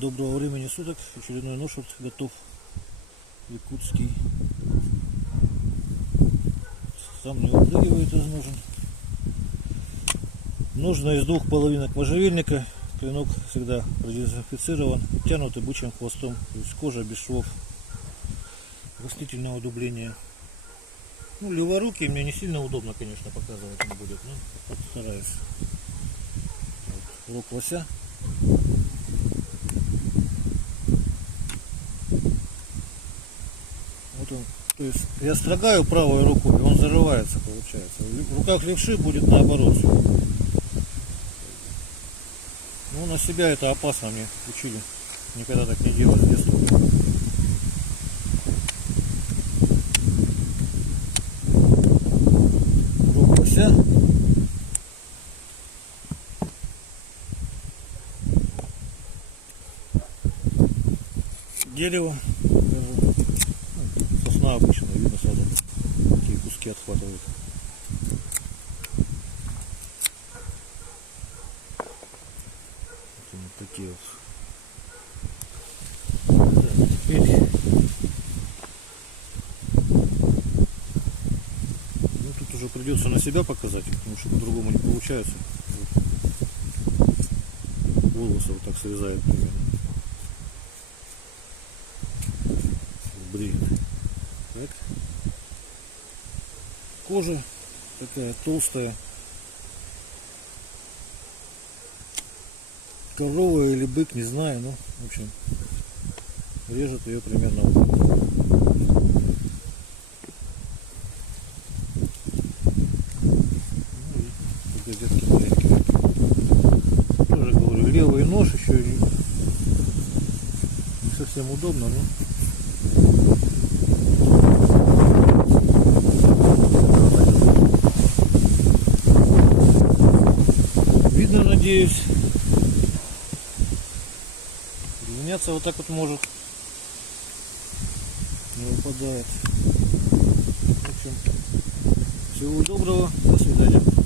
Доброго времени суток. Очередной нож вот готов. Якутский. Сам не выпрыгивает из ножен. Ножны из двух половинок можжевельника. Клинок всегда продезинфицирован. Тянутый бычьим хвостом. То есть кожа без швов. Растительного дубления. Ну, леворукий мне не сильно удобно, конечно, показывать не будет. Но постараюсь. Вот, рог лося. Вот он, то есть я строгаю правой рукой, он зарывается, получается. В руках левши будет наоборот. Ну, на себя это опасно, мне учили никогда так не делать с детства. Рог лося. Дерево. Сосна обычно, видно сразу, такие куски отхватывают. Вот такие вот. Да, теперь, ну, тут уже придется на себя показать, потому что по-другому не получается. Вот. Волосы вот так срезают примерно. Бреет. Так. Кожа такая толстая. Корова или бык, не знаю, но в общем режет ее примерно вот. Ну, газетки маленькие. Тоже говорю, левый нож еще не совсем удобно, но видно, надеюсь. Длиняться вот так вот может. Не выпадает. В общем, всего доброго. До свидания.